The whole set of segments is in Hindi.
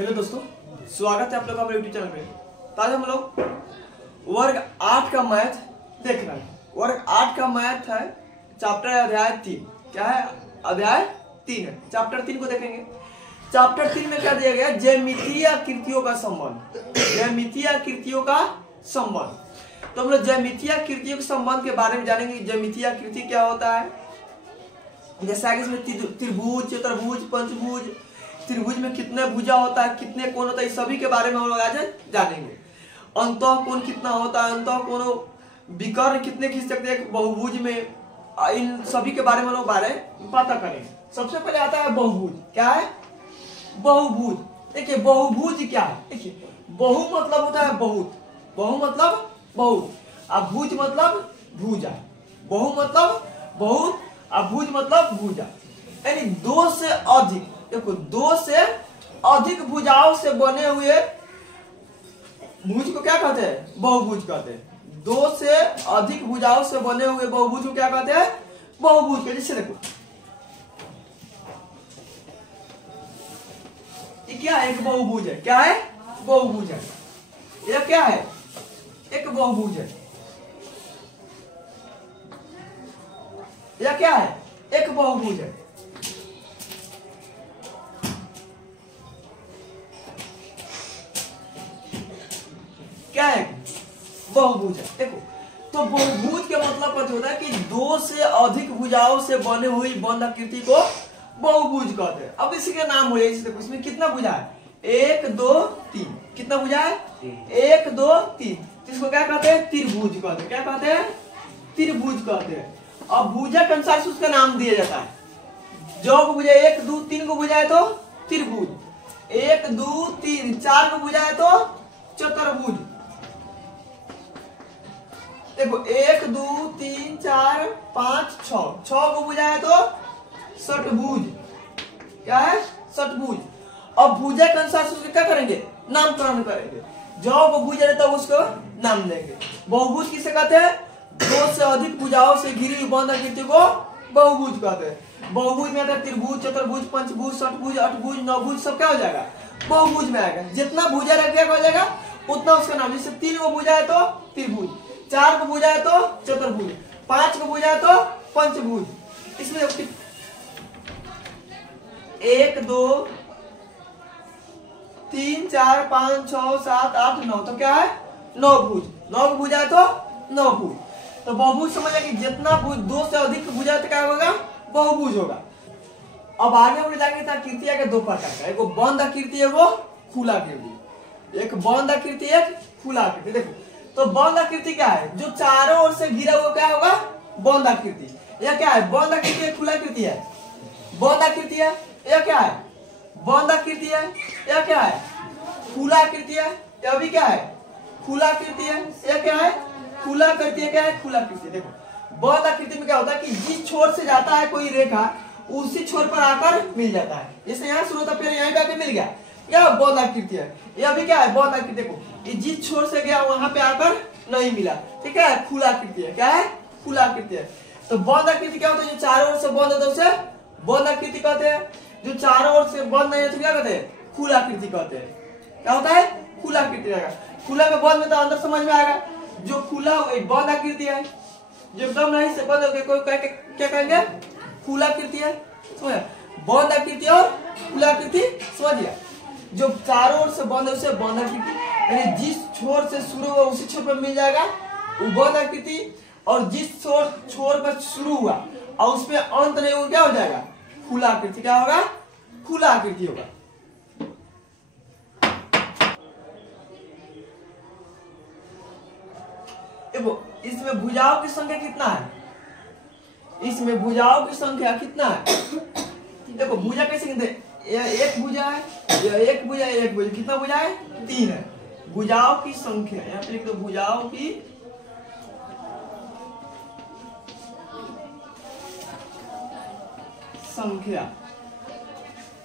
हेलो दोस्तों, स्वागत है आप लोग का हमारे यूट्यूब चैनल में। तो आज हम लोग वर्ग 8 का मैथ देख रहे हैं। वर्ग 8 का मैथ है चैप्टर अध्याय 3। क्या है? अध्याय 3 है। चैप्टर 3 को देखेंगे। चैप्टर 3 में क्या दिया गया? ज्यामितीय आकृतियों का संबंध। ज्यामितीय आकृतियों का संबंध। तो हम लोग ज्यामितीय आकृतियों के संबंध के बारे में जानेंगे। ज्यामितीय आकृति क्या होता है, जैसा कि इसमें त्रिभुज, चतुर्भुज, पंचभुज, त्रिभुज में कितने भुजा होता है, कितने कोण होता है, इस सभी के बारे में हम लोग आज जानेंगे। अंतः कोण कितना होता है, अंतः कोण विकर्ण कितने खींच सकते हैं बहुभुज में, इन सभी के बारे में हम लोग पता करेंगे। सबसे पहले आता है बहुभुज। क्या है? बहुभुज। देखिए बहुभुज क्या है? देखिए बहु मतलब होता है बहुत, बहु मतलब बहुत, अब भुज मतलब भुजा। बहु मतलब बहुत, अब भुज मतलब भुजा, यानी दो से अधिक। देखो दो से अधिक भुजाओं से बने हुए भुज को क्या कहते हैं? बहुभुज कहते हैं। दो से अधिक भुजाओं से बने हुए बहुभुज को क्या कहते हैं? बहुभुज कहते हैं। जैसे देखो ये क्या है? एक बहुभुज है। क्या है? बहुभुज है। यह क्या है? एक बहुभुज है। यह क्या है? एक बहुभुज है। क्या है? बहुभुज है। देखो तो बहुभुज के मतलब पता होता है कि दो से अधिक भुजाओं से बने हुई बंद आकृति को बहुभुज कहते हैं। अब इसी का नाम हो जाए। देखो इसमें कितना भुजा है? 1 2 3। कितना भुजा है? 1 2 3। इसको क्या कहते हैं? त्रिभुज कहते हैं। क्या कहते हैं? त्रिभुज कहते हैं। अब भुजा के अनुसार से उसका नाम दिया जाता है। जो भुजा 1 2 3 को भुजा है तो त्रिभुज, 1 2 3 4 को भुजा है तो चतुर्भुज। देखो 1 2 3 4 5 6 को भुजा है तो षटभुज। क्या है? षटभुज। अब भुजा के अनुसार से उसका क्या करेंगे? नामकरण करेंगे। जो भुजा रहता है उसको नाम देंगे। बहुभुज किसे कहते हैं? दो से अधिक भुजाओं से घिरी हुई बंद आकृति को बहुभुज कहते हैं। बहुभुज में आता है त्रिभुज, चतुर्भुज, पंचभुज, षटभुज, अष्टभुज, नवभुज, सब क्या हो जाएगा? बहुभुज में आएगा। जितना भुजा रखेगा क्या हो जाएगा? उतना उसका नाम। जैसे 3 को भुजा है तो त्रिभुज, 4 को भुजा है तो चतुर्भुज, 5 को भुजा है तो पंचभुज। इसमें 1 2 3 4 5 6 7 8 9 तो क्या है? नवभुज। 9 को भुजा है तो नवभुज। तो बहुभुज समझ कि जितना भुज दो से अधिक भुजा तो क्या होगा? बहुभुज होगा। अब आगे बढ़ जाएंगे तो आकृतियां के दो प्रकार का, एक बंद आकृति है, वो खुला आकृति। एक बंद आकृति, एक खुला आकृति। देखो तो बंद आकृति क्या है? जो चारों ओर से घिरा हुआ क्या होगा? बंद आकृति। यह क्या है? बंद आकृति है, खुला आकृति है? बंद आकृति है। यह क्या है? बंद आकृति है। यह क्या है? खुला आकृति है। यह भी क्या है? खुला आकृति है। यह क्या है? खुला आकृति है। क्या है? खुला आकृति। देखो बंद आकृति में क्या होता है कि जिस छोर से जाता है कोई रेखा उसी छोर पर आकर मिल जाता है। जैसे यहाँ शुरू होता फिर यहाँ पे आकर मिल गया, यह बंद आकृति है। यह भी क्या है? बंद आकृति। देखो ये जिस छोर से गया वहां पे आकर नहीं मिला, ठीक है? खुला आकृति है। क्या है? खुला आकृति है। तो बंद आकृति क्या होता है? जो चारों ओर से बंद होता है उसे बंद आकृति कहते हैं। जो चारों ओर से बंद नहीं है तो क्या कहते हैं? खुला आकृति कहते हैं। क्या होता है? खुला आकृति रहेगा। खुला में बंद में तो अंदर समझ में आएगा। जो खुला बंद आकृति है, जो एकदम नहीं से बंद हो कोई क्या कहेंगे? खुला आकृति है। समझ? बंद आकृति और खुला आकृति समझिए। जो चारों ओर से बंद है उसे बंद आकृति, यानी जिस छोर से शुरू हुआ उसी छोर पर मिल जाएगा वो बंद आकृति। और जिस छोर पर शुरू हुआ और उसमें अंत नहीं हुआ क्या हो जाएगा? खुला आकृति। क्या होगा? खुला आकृति होगा। देखो इसमें भुजाओं की संख्या कितना है? इसमें भुजाओं की संख्या कितना है? देखो भुजा कैसे गिनते हैं? यह एक भुजा है, यह एक भुजा है, एक भुजा। कितना भुजा है? 3 है। भुजाओं की संख्या यहाँ पे लिख दो। भुजाओं की संख्या,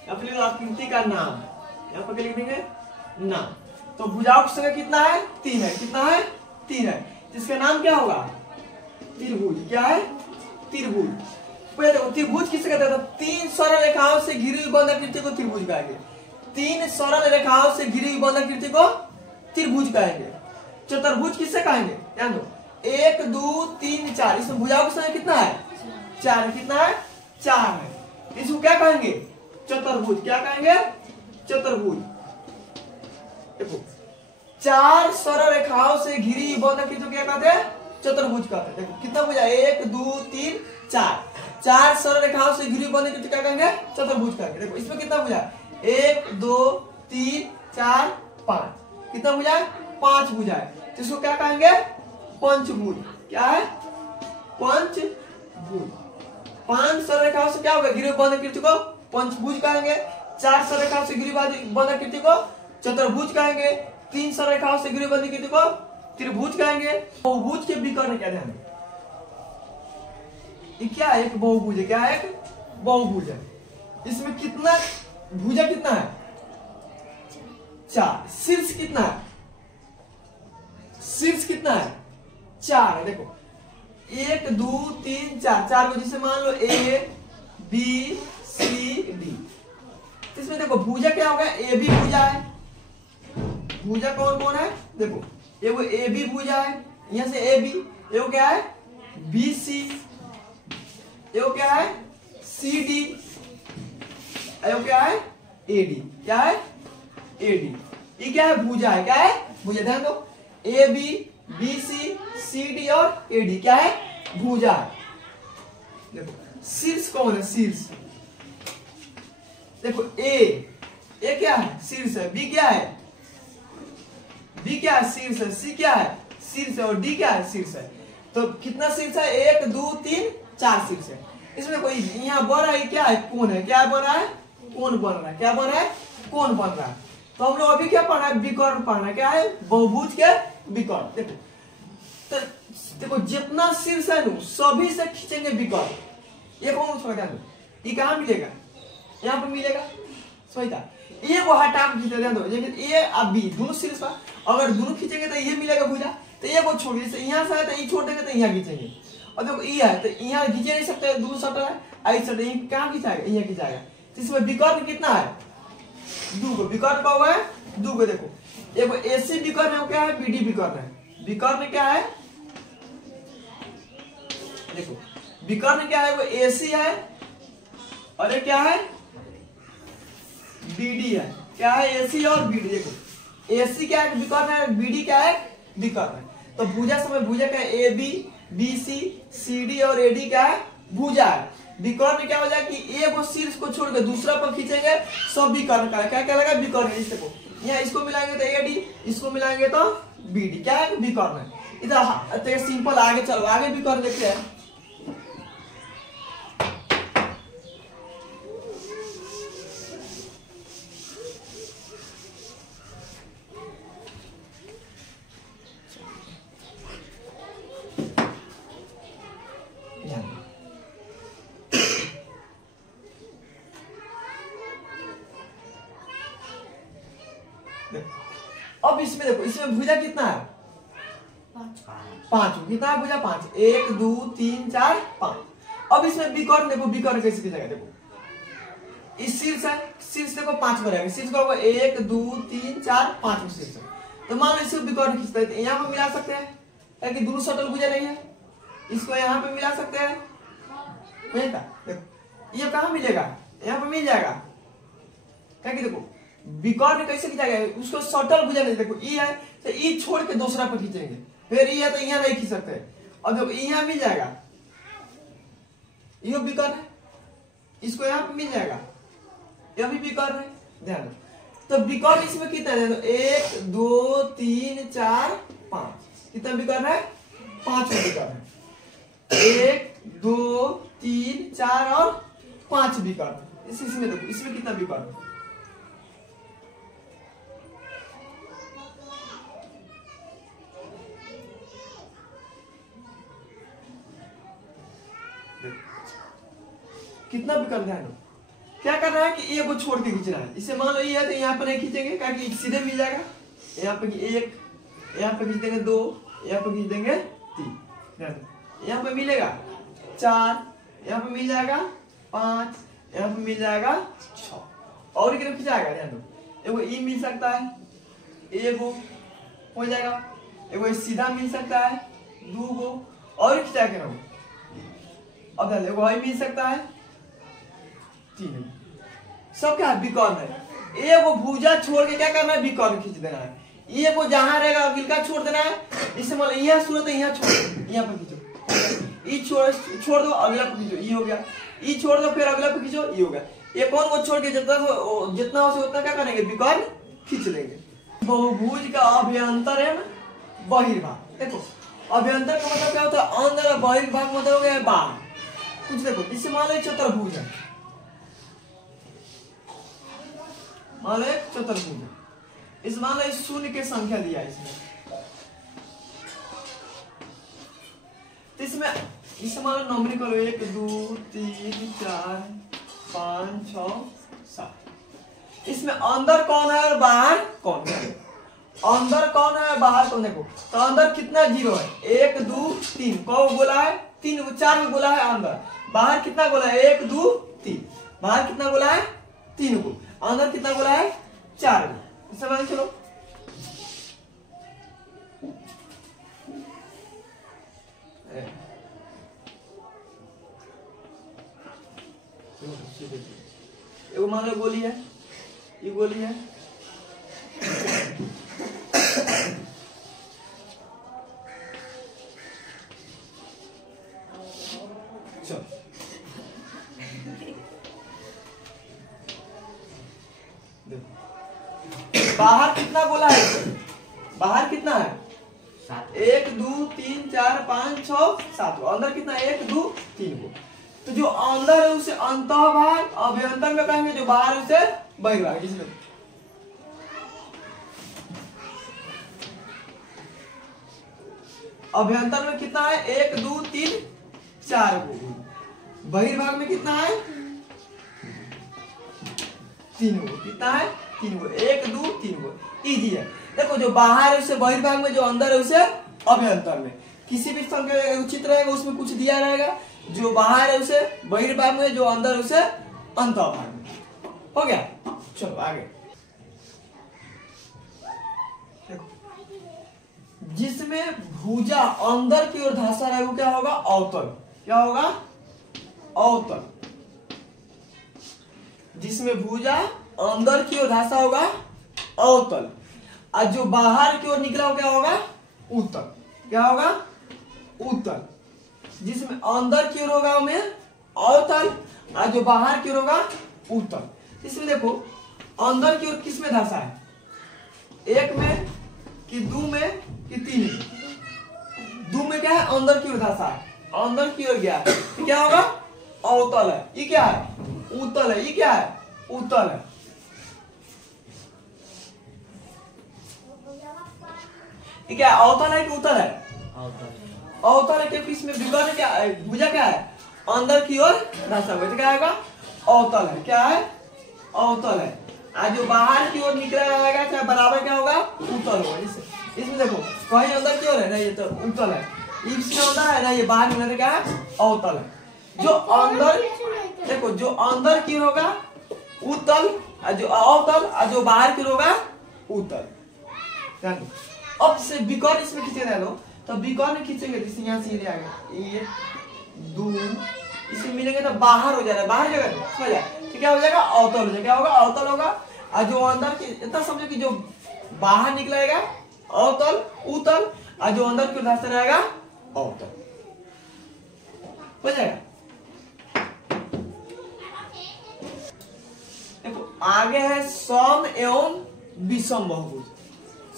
यहाँ पे आकृति का नाम, यहाँ पर लिख देंगे नाम। तो भुजाओं की संख्या कितना है? 3 है। कितना है? 3 है। इसका नाम क्या होगा? त्रिभुज। क्या है? त्रिभुज। पहले देखो त्रिभुज किसे कहते हैं? 3 सरल रेखाओं से घिरी हुई बंद आकृति को त्रिभुज कहेंगे। तीन सरल रेखाओं से घिरी हुई बंधाकृति को त्रिभुज कहेंगे। चतुर्भुज किससे कहेंगे? ध्यान दो, 1 2 3 4, इसमें भुजाओं की संख्या कितना है? 4 है। कितना है? 4 है। इसको क्या कहेंगे? चतुर्भुज। क्या कहेंगे? चतुर्भुज। देखो, 4 सरल रेखाओं से घिरी हुई बंधाकृति को क्या कहते हैं? चतुर्भुज कहते हैं। देखो कितना भुजा? 1 2 3 4, 4 सरल रेखाओं से घिरी हुई बंधाकृति क्या कहेंगे? चतुर्भुज कहेंगे। देखो इसमें कितना भुजा? 1 2 3 4 5, कितना भुजा है? 5 भुजा है। तो इसको क्या कहेंगे? पंचभुज। क्या है? पंचभुज। 5 सरल रेखाओं से क्या होगा? घिरी हुई बंधाकृति को पंचभुज कहेंगे। 4 सरल रेखाओं से घिरी हुई बंधाकृति को चतुर्भुज कहेंगे। 3 सरल रेखाओं से घिरी हुई बंधाकृति को त्रिभुज कहेंगे। बहुभुज के विकर्ण क्या ध्यान? ये क्या है? एक बहुभुज है। क्या है? एक बहुभुज है। इसमें कितना भुजा कितना है? 4। शीर्ष कितना है? शीर्ष कितना है? 4 है। देखो 1 2 3 4, 4 को जिसे मान लो A B C D। इसमें देखो भुजा क्या होगा? ए बी भुजा है। भुजा कौन कौन है? देखो एगो ए बी भुजा है, यहां से ए बी। एगो क्या है? B C. एगो क्या है? C D. एगो क्या है? A D. क्या है? A D. ये क्या है? भुजा है। क्या है? भुजा। ध्यान दो, A B B C D और ए डी क्या है? भुजा है। देखो शीर्ष कौन है? शीर्ष देखो ए क्या है? शीर्ष है। बी क्या है? बी क्या है? शीर्ष है। सी क्या है? शीर्ष है। और डी क्या है? शीर्ष है। तो कितना शीर्ष है? 1 2 3 4 शीर्ष है। इसमें कोई यहाँ बन रहा है? क्या है? कोण है। क्या बन रहा है? कोण बन रहा है। क्या बन रहा है? कोण बन रहा है। तो हम लोग अभी क्या पढ़ रहे हैं? विकर्ण पढ़ रहे हैं। क्या है? बहुभुज के विकर्ण। देखो तो देखो जितना शीर्ष है ना सभी से खींचेंगे विकर्ण। ये कौन सा? ध्यान दो, ये कहाँ मिलेगा? यहाँ पे मिलेगा। समझता? ये वो हटा खींचे। ध्यान दो, लेकिन ए और बी दोनों शीर्ष है। अगर दोनों खींचेंगे तो ये मिलेगा भुजा। तो ये को छोड़, जैसे यहाँ से है तो ये छोड़ देंगे तो यहाँ खींचेंगे। और देखो ये है तो यहाँ खींचे नहीं सकते, दूर सटर है। आई सटर कहाँ खींचाएगा? यहाँ खींचाएगा। तो इसमें विकर्ण कितना है? 2 विकर्ण का हुआ है 2। देखो एक एसी विकर्ण है, वो क्या है? बीडी विकर्ण है। विकर्ण क्या है? देखो विकर्ण क्या है? वो एसी है और ये क्या है? बीडी है। क्या है? एसी और बीडी। देखो एसी क्या है? विकर्ण है। बीडी क्या है? विकर्ण है। तो भुजा समय भुजा क्या है? A B B C C D और ए डी क्या है? भुजा है। विकर्ण क्या हो जाए कि एक शीर्ष को छोड़कर दूसरा पर खींचेंगे सब विकर्ण का क्या कहलाएगा? विकर्ण। देखो यहाँ इसको मिलाएंगे तो ए डी, इसको मिलाएंगे तो बी डी। क्या है? विकर्ण है। इधर सिंपल आगे चलो, आगे विकर्ण देखते हैं। अब इसमें देखो, इसमें भुजा कितना है? 5। कितना है भुजा? 5। 1 2 3 4 5। अब इसमें विकर्ण देखो, विकर्ण कैसे खींचेगा? देखो इस शीर्ष है, शीर्ष देखो 5 को रहेगा। शीर्ष का होगा 1 2 3 4 5 शीर्ष है। तो मान लो इसे विकर्ण खींचते हैं तो यहाँ पे मिला सकते हैं, ताकि दोनों शटल भुजा नहीं है। इसको यहाँ पे मिला सकते हैं। देखो ये कहाँ मिलेगा? यहाँ पे मिल जाएगा। क्या कि देखो विकर्ण कैसे खींचा? उसको सटल भुजा नहीं। देखो ई है तो ई छोड़ के दूसरा पर खींचेंगे, फिर ई है तो यहाँ नहीं खींच सकते। और देखो यहाँ मिल जाएगा, ये विकर्ण है, इसको यहाँ पे मिल जाएगा, यह भी विकर्ण है। ध्यान तो विकर्ण इसमें कितना है? 1 2 3 4 5। कितना विकर्ण है? 5 विकर्ण है। 1 2 3 4 और 5 विकर्ण। इसमें देखो इसमें कितना विकर्ण? कितना विकर्ण? ध्यान क्या कर रहा है कि ए को छोड़ के खींच रहा है। इसे मान लो ये है तो यहाँ पर नहीं खींचेंगे, क्या कि सीधे मिल जाएगा। यहाँ पे 1, यहाँ पे खींच देंगे 2, यहाँ पे खींच देंगे 3, यहाँ पे मिलेगा 4, यहाँ पे मिल जाएगा 5, यहाँ पे मिल जाएगा 6 और एक खींचाएगा। ध्यान दो एगो ई मिल सकता है, एगो हो जाएगा, एगो सीधा मिल सकता है, 2 गो और क्या करो। अब एगो ई मिल सकता है, 3 सब क्या विकर्ण है। एगो भुजा छोड़ के क्या करना है, विकर्ण खींच देना है। ये को जहां रहेगा अगिलका छोड़ देना है। इससे मतलब यह सूरत है, यहाँ छोड़ दो, यहाँ पर खींचो, ई छोड़ दो, अगला पर खींचो, ई हो गया, ई छोड़ दो, फिर अगला पर खींचो, ई हो गया। ये कौन को छोड़ के जितना हो उतना क्या करेंगे, विकर्ण खींच लेंगे। बहुभुज का अभ्यंतर है बहिर्भाग। देखो अभ्यंतर का मतलब क्या होता है, अंदर और बहिर्भाग मतलब हो गया बाहर। कुछ देखो इससे मान लो चतुर्भुज है, मान लो चतुर्भुज है, इस मान लो शून्य की संख्या दिया है इसमें, तो इसमें मान लो नंबरिंग करो 1 2 3 4 5 6 7। इसमें अंदर कौन है और बाहर कौन है, अंदर कौन है बाहर कौन है। देखो तो अंदर कितना 0 है, 1 2 3 कौ बोला है, 3 4 में बोला है अंदर। बाहर कितना बोला है, 1 2 3। बाहर कितना बोला है, 3 को। अंदर कितना बोला है, 4 को। समझ चलो। एगो मान लो गोली है, ये गोली है, चलो बाहर कितना बोला है, बाहर कितना है 1 2 3 4 5 6 7। अंदर कितना 1 2 3 को। तो जो अंदर है उसे अंतःभाग, अभ्यंतर में कहेंगे, जो बाहर है उसे बहिर्भाग। इसमें अभ्यंतर में कितना है 1 2 3 4 को, बहिर्भाग में कितना है 3 को। कितना है 3 को, 1 2 3 को। इजी है। देखो जो बाहर है उसे बहिर्भाग में, जो अंदर है उसे अभ्यंतर में। किसी भी संख्या चित्र रहेगा उसमें कुछ दिया रहेगा, जो बाहर है उसे बहिर्भाग में, जो अंदर है उसे अंतःभाग में। हो गया, चलो आगे देखो। जिसमें भुजा अंदर की ओर धंसा रहेगा वो क्या होगा, अवतल। क्या होगा, अवतल। जिसमें भुजा अंदर की ओर धंसा होगा अवतल, और जो बाहर की ओर निकला हो क्या होगा, उत्तल। क्या होगा, उत्तल। जिसमें अंदर की ओर होगा में अवतल, और जो बाहर की ओर होगा उत्तल। इसमें देखो अंदर की ओर किस में धंसा है, 1 में कि 2 में कि 3 में। 2 में क्या है, अंदर की ओर धंसा है, अंदर की ओर गया, तो क्या होगा, अवतल है। ये क्या है, उत्तल है। ये क्या है, उत्तल है। ये क्या है, अवतल है कि उत्तल है, अवतल है। क्योंकि इसमें विकर्ण क्या है, भुजा क्या है, अंदर की ओर धंसा हुआ, तो क्या आएगा, अवतल है। क्या है, अवतल है। आज जो बाहर की ओर निकला रहेगा चाहे बराबर क्या होगा, उत्तल होगा। इसमें देखो कहीं अंदर की ओर है ना, ये तो उत्तल है। इसमें अंदर है ना, ये बाहर निकला तो क्या है, अवतल है। जो अंदर देखो, जो अंदर की ओर होगा उत्तल, जो अवतल, और जो बाहर की ओर होगा उत्तल। अब से विकर्ण इसमें खींचेगा लो, तो विकर्ण खींचेंगे तो यहाँ से ये आएगा 1 2, इसमें मिलेंगे तो बाहर हो जाएगा, बाहर जगह समझ जाए तो क्या हो जाएगा, अवतल हो जाएगा। क्या होगा, अवतल होगा। और जो अंदर की इतना समझो कि जो बाहर निकलेगा अवतल उत्तल, और जो अंदर की उधर से रहेगा अवतल हो जाएगा। देखो आगे है सम एवं विषम बहुभुज।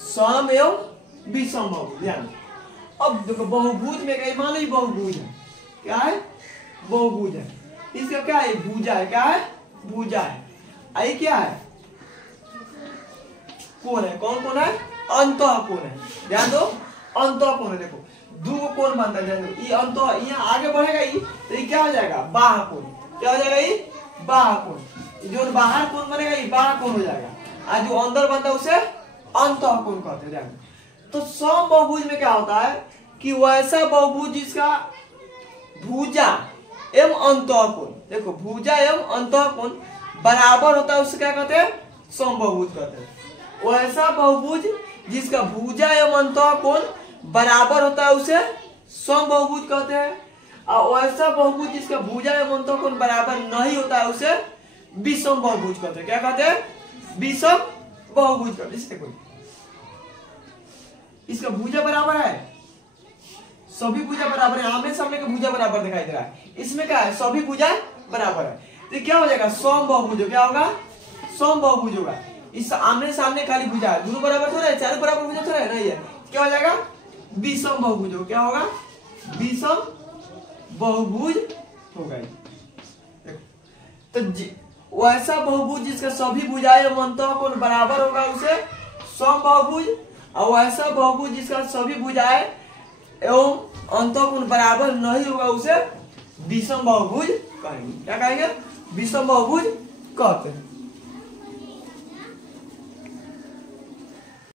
सम एवं विषम बहुभुज, ध्यान। अब देखो बहुभुज में क्या, मान लो बहुभुज है, क्या है, बहुभुज है। इसका क्या है, भुजा है। क्या है, भुजा है। आई क्या है, कोण है। कौन कोण है, अंतः कोण है। ध्यान दो, अंतः कोण है। देखो 2 कोण बनता है, ध्यान दो। ये अंतः, यहाँ आगे बढ़ेगा ये, तो ये क्या हो जाएगा, बाह्य कोण। क्या हो जाएगा, ये बाह्य कोण। जो बाहर कोण बनेगा ये बाह्य कोण हो जाएगा, और जो अंदर बनता है उसे अंतः कोण कहते हैं। ध्यान। तो सम बहुभुज में क्या होता है कि वैसा बहुभुज जिसका भुजा एवं अंतः कोण, देखो भुजा एवं अंतः कोण बराबर होता है, उससे क्या कहते हैं, समबाहुभुज कहते हैं। वैसा बहुभुज जिसका भुजा एवं अंतः कोण बराबर होता है उसे समबाहुभुज कहते हैं। और वैसा बहुभुज जिसका भुजा एवं अंतः कोण बराबर नहीं होता है उसे विषम बहुभुज कहते हैं। क्या कहते हैं? विषम बहुभुज कहते हैं। इसके कोई इसका भुजा बराबर है, सभी भुजा बराबर है, आमने सामने का भुजा बराबर दिखाई दे रहा है। इसमें क्या है? सभी भुजा बराबर है, तो क्या हो जाएगा? समबाहुभुज। क्या होगा? समबाहुभुज होगा। इस आमने सामने खाली भुजा है, दोनों बराबर थोड़ा है, चारों बराबर भुजा थोड़ा है, नहीं है, क्या हो जाएगा? विषम बहुभुज हो। क्या होगा? विषम बहुभुज होगा। तो वैसा बहुभुज जिसका सभी भुजाएं एवं अंतः कोण बराबर होगा उसे समबाहुभुज, और वैसा बहुभुज जिसका सभी भुजाएं एवं अंतः कोण बराबर नहीं होगा उसे विषम बहुभुज कहेंगे। क्या कहेंगे? विषम बहुभुज कहते हैं।